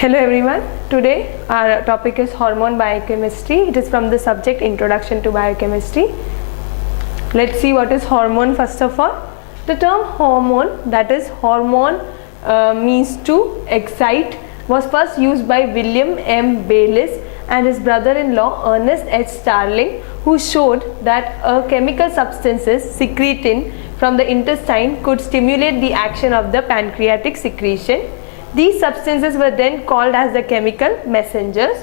Hello everyone, today our topic is hormone biochemistry. It is from the subject Introduction to Biochemistry. Let's see what is hormone first of all. The term hormone, that is hormone means to excite, was first used by William M. Bayliss and his brother-in-law Ernest H. Starling, who showed that chemical substances secretin from the intestine could stimulate the action of the pancreatic secretion. These substances were then called as the chemical messengers.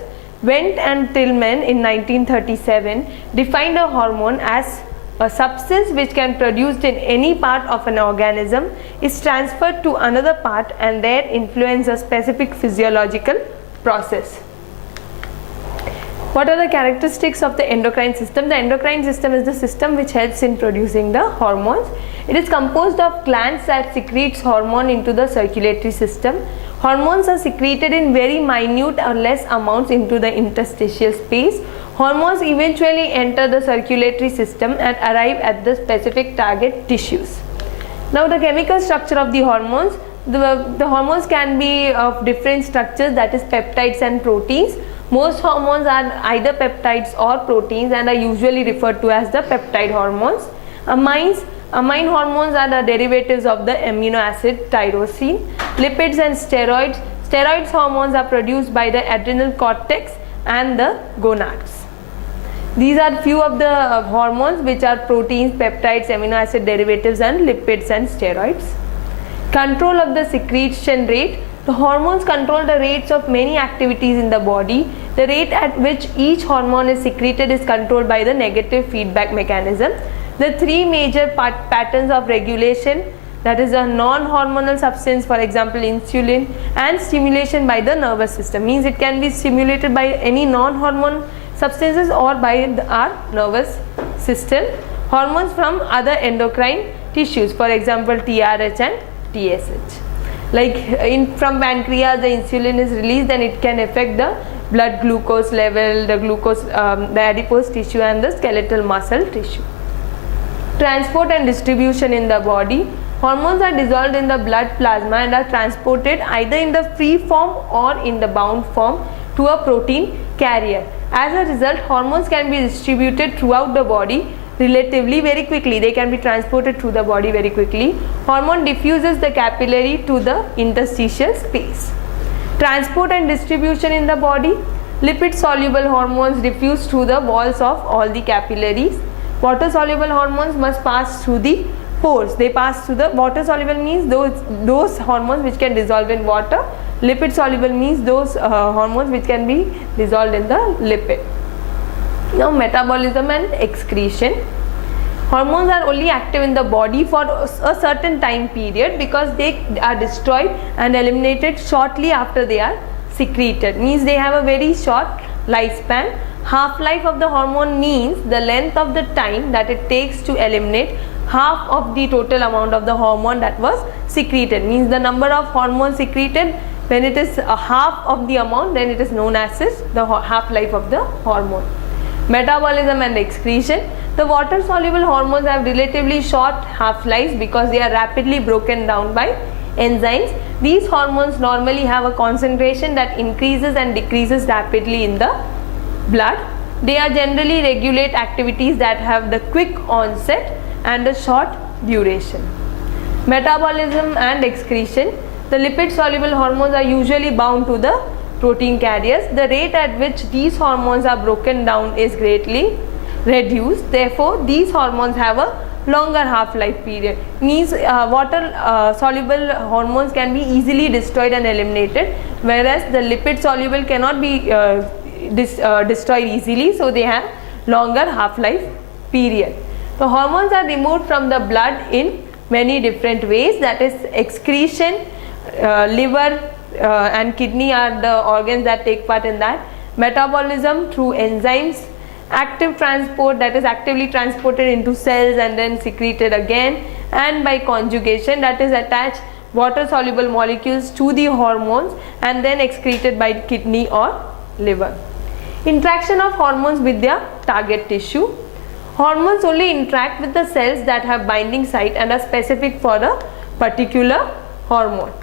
Wendt and Tillman in 1937 defined a hormone as a substance which can be produced in any part of an organism, is transferred to another part and there influence a specific physiological process. What are the characteristics of the endocrine system? The endocrine system is the system which helps in producing the hormones. It is composed of glands that secretes hormone into the circulatory system. Hormones are secreted in very minute or less amounts into the interstitial space. Hormones eventually enter the circulatory system and arrive at the specific target tissues. Now the chemical structure of the hormones. The hormones can be of different structures, that is peptides and proteins. Most hormones are either peptides or proteins and are usually referred to as the peptide hormones. Amine hormones are the derivatives of the amino acid tyrosine. Lipids and steroids. Steroids hormones are produced by the adrenal cortex and the gonads. These are few of the hormones which are proteins, peptides, amino acid derivatives and lipids and steroids. Control of the secretion rate. The hormones control the rates of many activities in the body. The rate at which each hormone is secreted is controlled by the negative feedback mechanism. The three major patterns of regulation, that is a non-hormonal substance, for example insulin, and stimulation by the nervous system, means it can be stimulated by any non-hormone substances or by our nervous system. Hormones from other endocrine tissues, for example TRH and TSH. Like from pancreas the insulin is released and it can affect the blood glucose level, the glucose, the adipose tissue and the skeletal muscle tissue. Transport and distribution in the body. Hormones are dissolved in the blood plasma and are transported either in the free form or in the bound form to a protein carrier. As a result, hormones can be distributed throughout the body relatively very quickly. They can be transported through the body very quickly. Hormone diffuses the capillary to the interstitial space. Transport and distribution in the body. Lipid soluble hormones diffuse through the walls of all the capillaries. Water soluble hormones must pass through the pores. They pass through the water soluble means those hormones which can dissolve in water. Lipid soluble means those hormones which can be dissolved in the lipid. Now metabolism and excretion. Hormones are only active in the body for a certain time period because they are destroyed and eliminated shortly after they are secreted, means they have a very short lifespan. Half-life of the hormone means the length of the time that it takes to eliminate half of the total amount of the hormone that was secreted, means the number of hormones secreted, when it is a half of the amount, then it is known as the half-life of the hormone. Metabolism and excretion. The water soluble hormones have relatively short half-lives because they are rapidly broken down by enzymes. These hormones normally have a concentration that increases and decreases rapidly in the blood. They are generally regulate activities that have the quick onset and a short duration. Metabolism and excretion. The lipid soluble hormones are usually bound to the protein carriers. The rate at which these hormones are broken down is greatly reduced. Therefore, these hormones have a longer half-life period. Means water soluble hormones can be easily destroyed and eliminated, whereas the lipid soluble cannot be destroyed easily, so they have longer half-life period. The hormones are removed from the blood in many different ways, that is excretion. Liver and kidney are the organs that take part in that. Metabolism through enzymes. Active transport, that is actively transported into cells and then secreted again, and by conjugation, that is attach water soluble molecules to the hormones and then excreted by kidney or liver. Interaction of hormones with their target tissue. Hormones only interact with the cells that have binding site and are specific for a particular hormone.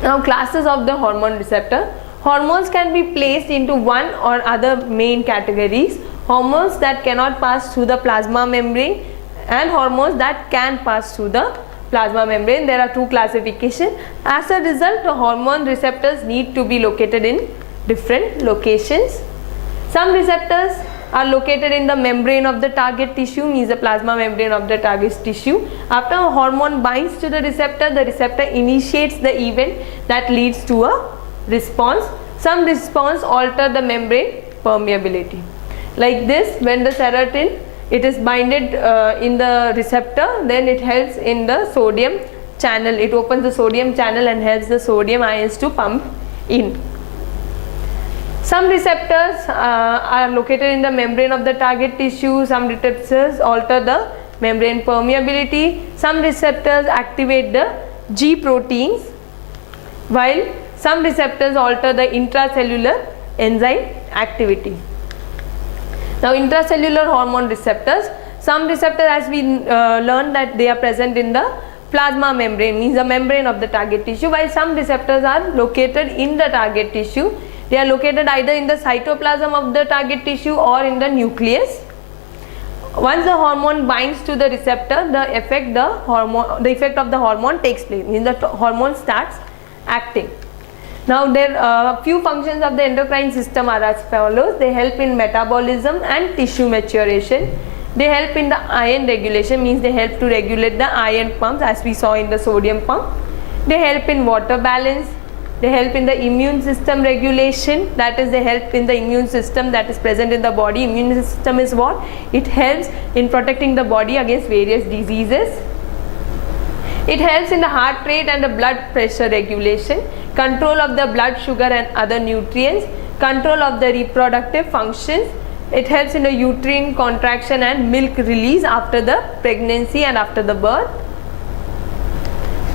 Now, classes of the hormone receptor. Hormones can be placed into one or other main categories. Hormones that cannot pass through the plasma membrane and hormones that can pass through the plasma membrane. There are two classifications. As a result, the hormone receptors need to be located in different locations. Some receptors are located in the membrane of the target tissue, means the plasma membrane of the target tissue. After a hormone binds to the receptor initiates the event that leads to a response. Some response alter the membrane permeability. Like this, when the serotonin it is binded in the receptor, then it helps in the sodium channel. It opens the sodium channel and helps the sodium ions to pump in. Some receptors are located in the membrane of the target tissue. Some receptors alter the membrane permeability. Some receptors activate the G proteins, while some receptors alter the intracellular enzyme activity. Now, intracellular hormone receptors. Some receptors, as we learned, that they are present in the plasma membrane, means the membrane of the target tissue, while some receptors are located in the target tissue. They are located either in the cytoplasm of the target tissue or in the nucleus. Once the hormone binds to the receptor, the effect of the hormone takes place, means the hormone starts acting. Now, there are few functions of the endocrine system are as follows. They help in metabolism and tissue maturation. They help in the iron regulation, means they help to regulate the iron pumps, as we saw in the sodium pump. They help in water balance. They help in the immune system regulation, that is, they help in the immune system that is present in the body. Immune system is what? It helps in protecting the body against various diseases. It helps in the heart rate and the blood pressure regulation, control of the blood sugar and other nutrients, control of the reproductive functions. It helps in the uterine contraction and milk release after the pregnancy and after the birth.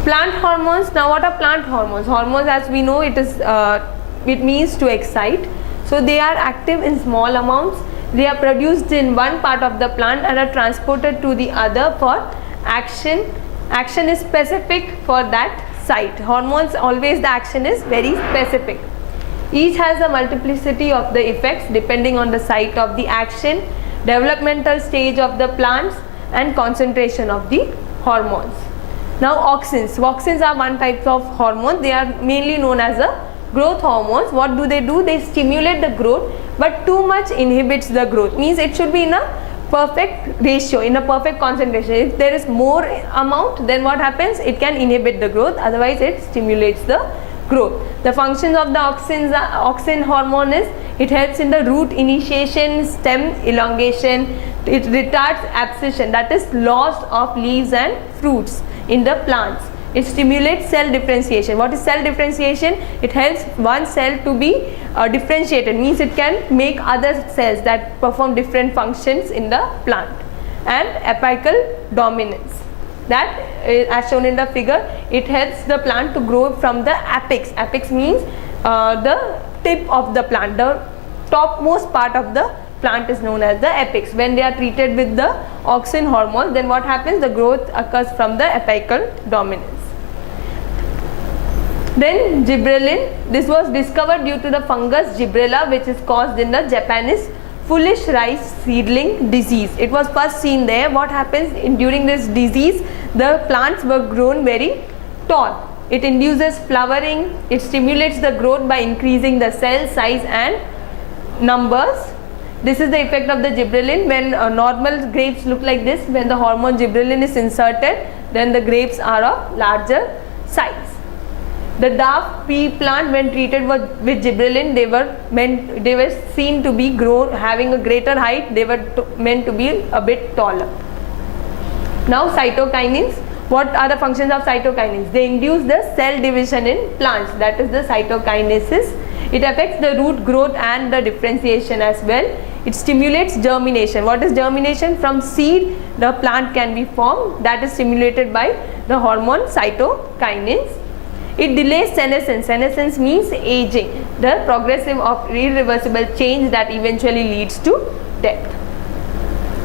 Plant hormones. Now, what are plant hormones? Hormones, as we know, it means to excite. So, they are active in small amounts. They are produced in one part of the plant and are transported to the other for action. Action is specific for that site. Hormones, always the action is very specific. Each has a multiplicity of the effects depending on the site of the action, developmental stage of the plants and concentration of the hormones. Now, auxins. Auxins are one type of hormone. They are mainly known as the growth hormones. What do? They stimulate the growth, but too much inhibits the growth. Means it should be in a perfect ratio, in a perfect concentration. If there is more amount, then what happens? It can inhibit the growth, otherwise it stimulates the growth. The functions of the auxin hormone is, it helps in the root initiation, stem elongation, it retards abscission, that is loss of leaves and fruits in the plants. It stimulates cell differentiation. What is cell differentiation? It helps one cell to be differentiated, means it can make other cells that perform different functions in the plant. And apical dominance, that as shown in the figure, it helps the plant to grow from the apex. Apex means the tip of the plant, the topmost part of the plant is known as the apex. When they are treated with the auxin hormone, then what happens? The growth occurs from the apical dominance. Then gibberellin. This was discovered due to the fungus Gibberella, which is caused in the Japanese foolish rice seedling disease. It was first seen there. What happens during this disease? The plants were grown very tall. It induces flowering. It stimulates the growth by increasing the cell size and numbers. This is the effect of the gibberellin. When normal grapes look like this, when the hormone gibberellin is inserted, then the grapes are of larger size. The Dwarf pea plant, when treated with gibberellin, they were seen to be grown, having a greater height. They were meant to be a bit taller. Now, cytokinins. What are the functions of cytokinins? They induce the cell division in plants, that is the cytokinesis. It affects the root growth and the differentiation as well. It stimulates germination. What is germination? From seed, the plant can be formed, that is stimulated by the hormone cytokinins. It delays senescence. Senescence means aging, the progressive or irreversible change that eventually leads to death.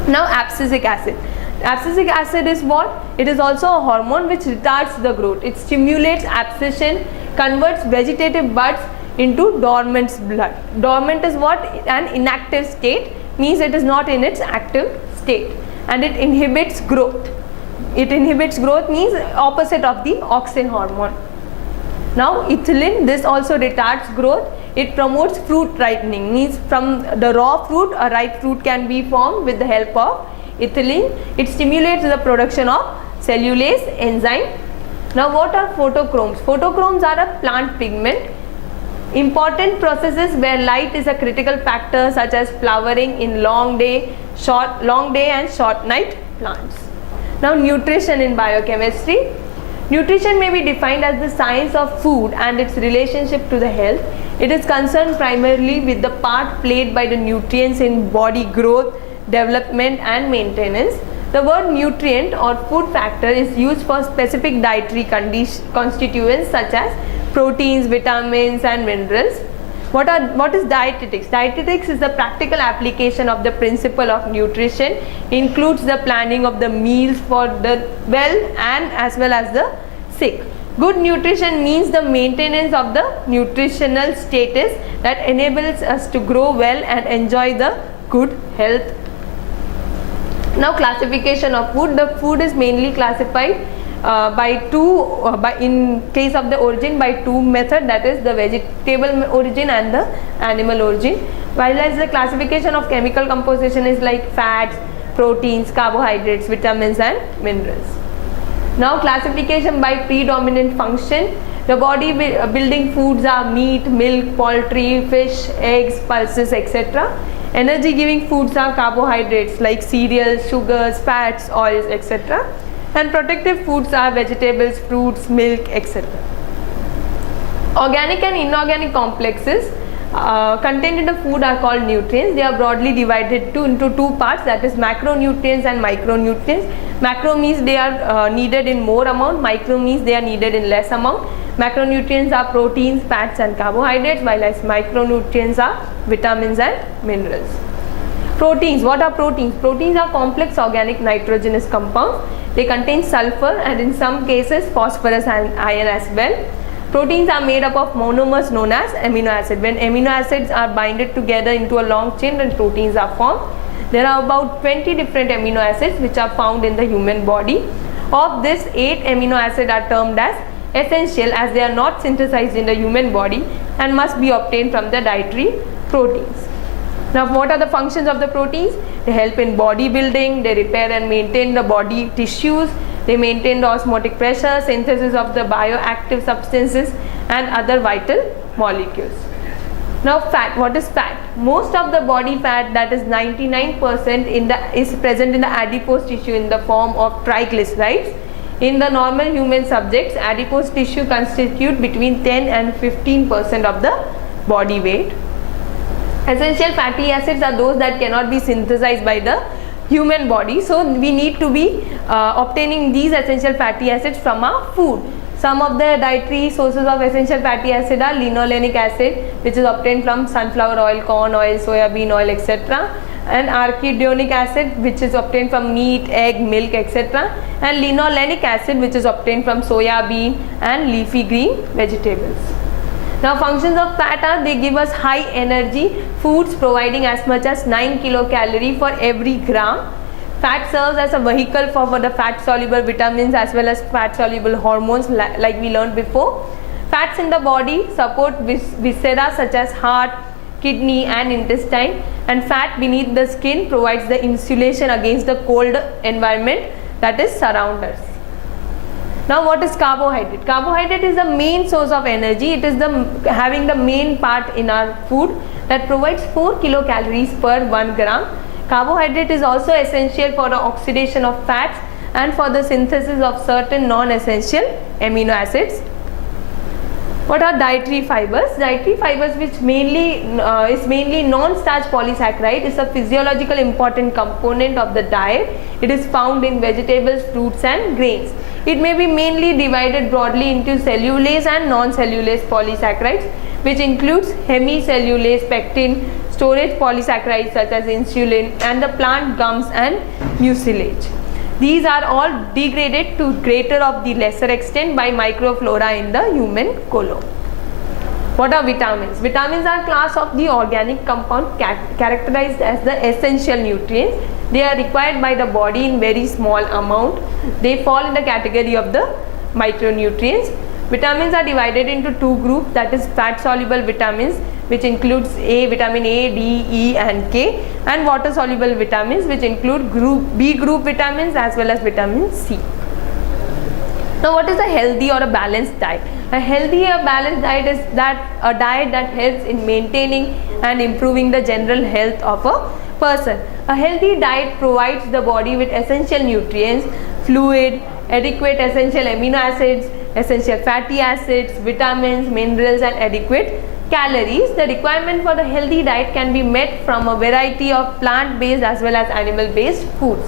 Now, abscisic acid. Abscisic acid is what? It is also a hormone which retards the growth. It stimulates abscission. converts vegetative buds into dormant blood. Dormant is what? An inactive state, means it is not in its active state, and it inhibits growth. It inhibits growth means opposite of the auxin hormone. Now ethylene, this also retards growth. It promotes fruit ripening, means from the raw fruit a ripe fruit can be formed with the help of ethylene. It stimulates the production of cellulase enzyme. Now what are photochromes? Photochromes are a plant pigment. Important processes where light is a critical factor, such as flowering in long day and short night plants. Now nutrition in biochemistry. Nutrition may be defined as the science of food and its relationship to the health. It is concerned primarily with the part played by the nutrients in body growth, development and maintenance. The word nutrient or food factor is used for specific dietary constituents such as proteins, vitamins and minerals. What is dietetics? Dietetics is the practical application of the principle of nutrition, includes the planning of the meals for the well and as well as the sick. Good nutrition means the maintenance of the nutritional status that enables us to grow well and enjoy the good health. Now classification of food. The food is mainly classified in case of the origin by two methods, that is the vegetable origin and the animal origin, while as the classification of chemical composition is like fats, proteins, carbohydrates, vitamins and minerals. Now classification by predominant function. The body building foods are meat, milk, poultry, fish, eggs, pulses, etc. Energy giving foods are carbohydrates like cereals, sugars, fats, oils, etc. And protective foods are vegetables, fruits, milk, etc. Organic and inorganic complexes contained in the food are called nutrients. They are broadly divided into two parts, that is macronutrients and micronutrients. Macro means they are needed in more amount, micro means they are needed in less amount. Macronutrients are proteins, fats and carbohydrates, while as micronutrients are vitamins and minerals. Proteins. What are proteins? Proteins are complex organic nitrogenous compounds. They contain sulfur and in some cases phosphorus and iron as well. Proteins are made up of monomers known as amino acid. When amino acids are binded together into a long chain, then proteins are formed. There are about 20 different amino acids which are found in the human body. Of this, 8 amino acids are termed as essential, as they are not synthesized in the human body and must be obtained from the dietary proteins. Now what are the functions of the proteins? They help in body building, they repair and maintain the body tissues, they maintain the osmotic pressure, synthesis of the bioactive substances and other vital molecules. Now fat. What is fat? Most of the body fat, that is 99%, is present in the adipose tissue in the form of triglycerides. In the normal human subjects, adipose tissue constitute between 10 and 15% of the body weight. Essential fatty acids are those that cannot be synthesized by the human body, so we need to be obtaining these essential fatty acids from our food. Some of the dietary sources of essential fatty acid are linolenic acid, which is obtained from sunflower oil, corn oil, soya bean oil, etc. and arachidonic acid, which is obtained from meat, egg, milk, etc. and linolenic acid, which is obtained from soya bean and leafy green vegetables. Now functions of fat are, they give us high energy foods providing as much as 9 kilocalorie for every gram. Fat serves as a vehicle for the fat soluble vitamins as well as fat soluble hormones like we learned before. Fats in the body support viscera such as heart, kidney and intestine, and fat beneath the skin provides the insulation against the cold environment that is surround us. Now what is carbohydrate? Carbohydrate is the main source of energy. It is having the main part in our food that provides 4 kilocalories per 1 gram. Carbohydrate is also essential for the oxidation of fats and for the synthesis of certain non-essential amino acids. What are dietary fibers? Dietary fibers, which is mainly non-starch polysaccharide, is a physiological important component of the diet. It is found in vegetables, fruits and grains. It may be mainly divided broadly into cellulase and non-cellulase polysaccharides, which includes hemicellulase, pectin, storage polysaccharides such as insulin, and the plant gums and mucilage. These are all degraded to greater of the lesser extent by microflora in the human colon. What are vitamins? Vitamins are class of the organic compound characterized as the essential nutrients. They are required by the body in very small amount. They fall in the category of the micronutrients. Vitamins are divided into two groups, that is fat soluble vitamins, which includes vitamin A, D, E and K, and water soluble vitamins, which include B group vitamins as well as vitamin C. Now what is a healthy or a balanced diet? A healthy or balanced diet is a diet that helps in maintaining and improving the general health of a person. A healthy diet provides the body with essential nutrients, fluid, adequate essential amino acids, essential fatty acids, vitamins, minerals and adequate calories. The requirement for the healthy diet can be met from a variety of plant-based as well as animal-based foods.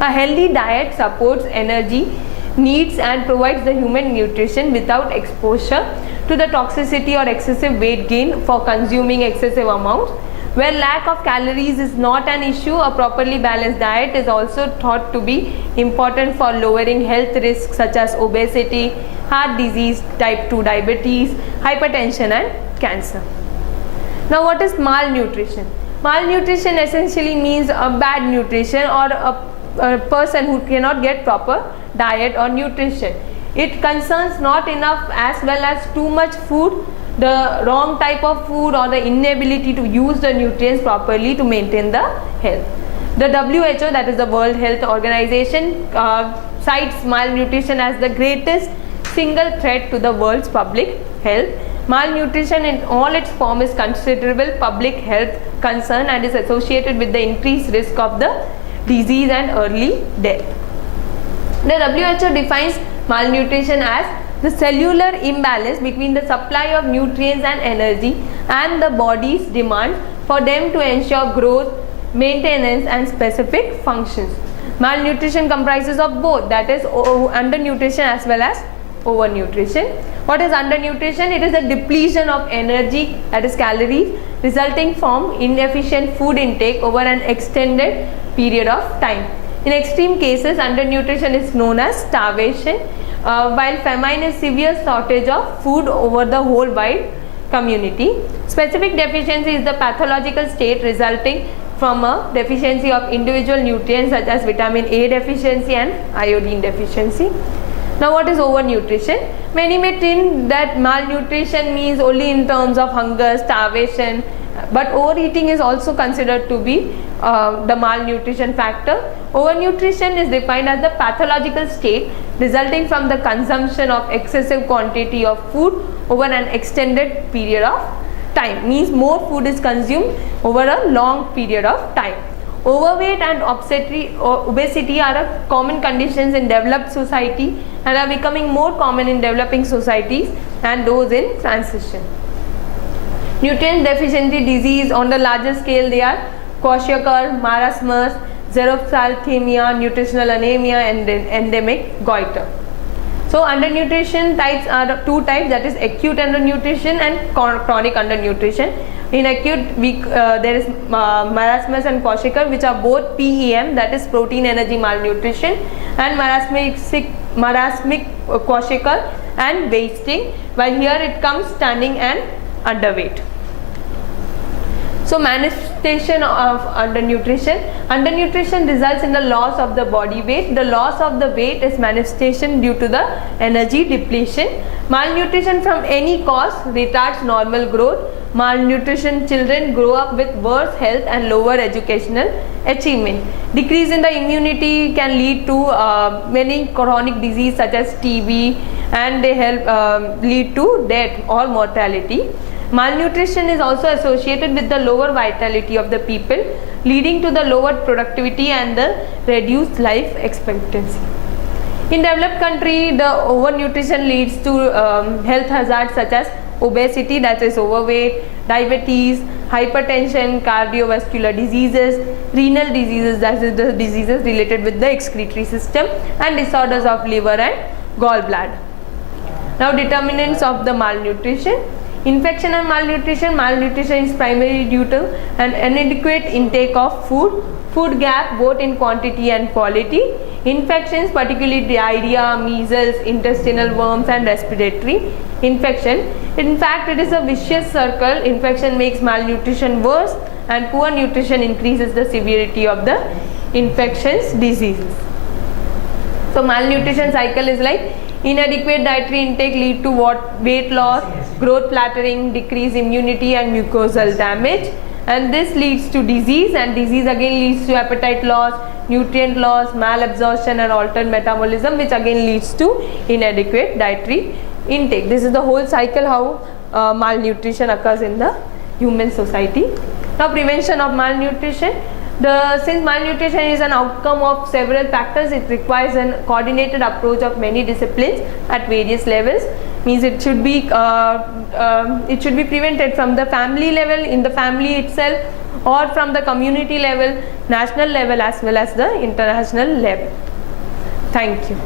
A healthy diet supports energy needs and provides the human nutrition without exposure to the toxicity or excessive weight gain for consuming excessive amounts. Where lack of calories is not an issue, a properly balanced diet is also thought to be important for lowering health risks such as obesity, heart disease, type 2 diabetes, hypertension and cancer. Now what is malnutrition? Malnutrition essentially means a bad nutrition or a person who cannot get proper diet or nutrition. It concerns not enough as well as too much food, the wrong type of food or the inability to use the nutrients properly to maintain the health. The WHO, that is the World Health Organization, cites malnutrition as the greatest single threat to the world's public health. Malnutrition in all its form is considerable public health concern and is associated with the increased risk of the disease and early death. The WHO defines malnutrition as the cellular imbalance between the supply of nutrients and energy and the body's demand for them to ensure growth, maintenance and specific functions. Malnutrition comprises of both, that is undernutrition as well as overnutrition. What is undernutrition? It is a depletion of energy, that is calories, resulting from inefficient food intake over an extended period of time. In extreme cases, undernutrition is known as starvation, while famine is severe shortage of food over the whole wide community. Specific deficiency is the pathological state resulting from a deficiency of individual nutrients such as vitamin A deficiency and iodine deficiency. Now what is overnutrition? Many may think that malnutrition means only in terms of hunger, starvation, but overeating is also considered to be the malnutrition factor. Overnutrition is defined as the pathological state resulting from the consumption of excessive quantity of food over an extended period of time, means more food is consumed over a long period of time. Overweight and obesity are common conditions in developed society and are becoming more common in developing societies and those in transition. Nutrient deficiency disease on the larger scale, they are kwashiorkor, marasmus, xerophthalmia, nutritional anemia and endemic goiter. So undernutrition types are two types, that is acute undernutrition and chronic undernutrition. In acute there is marasmus and kwashiorkor, which are both PEM, that is protein energy malnutrition, and marasmic kwashiorkor and wasting, while here it comes standing and underweight. So manifestation of undernutrition. Undernutrition results in the loss of the body weight. The loss of the weight is manifestation due to the energy depletion. Malnutrition from any cause retards normal growth. Malnutrition children grow up with worse health and lower educational achievement. Decrease in the immunity can lead to many chronic disease such as TB, and they help lead to death or mortality. Malnutrition is also associated with the lower vitality of the people, leading to the lower productivity and the reduced life expectancy. In developed country, the overnutrition leads to health hazards such as obesity, that is overweight, diabetes, hypertension, cardiovascular diseases, renal diseases, that is the diseases related with the excretory system, and disorders of liver and gallbladder. Now determinants of the malnutrition. Infection and malnutrition. Malnutrition is primarily due to an inadequate intake of food. food gap both in quantity and quality, infections particularly diarrhea, measles, intestinal worms and respiratory infection. In fact, it is a vicious circle. Infection makes malnutrition worse and poor nutrition increases the severity of the infections diseases. So malnutrition cycle is like inadequate dietary intake lead to weight loss, growth plateauing, decreased immunity and mucosal damage, and this leads to disease, and disease again leads to appetite loss, nutrient loss, malabsorption and altered metabolism, which again leads to inadequate dietary intake. This is the whole cycle how malnutrition occurs in the human society. Now prevention of malnutrition. Since malnutrition is an outcome of several factors, it requires a coordinated approach of many disciplines at various levels. Means it should be prevented from the family level, in the family itself, or from the community level, national level as well as the international level. Thank you.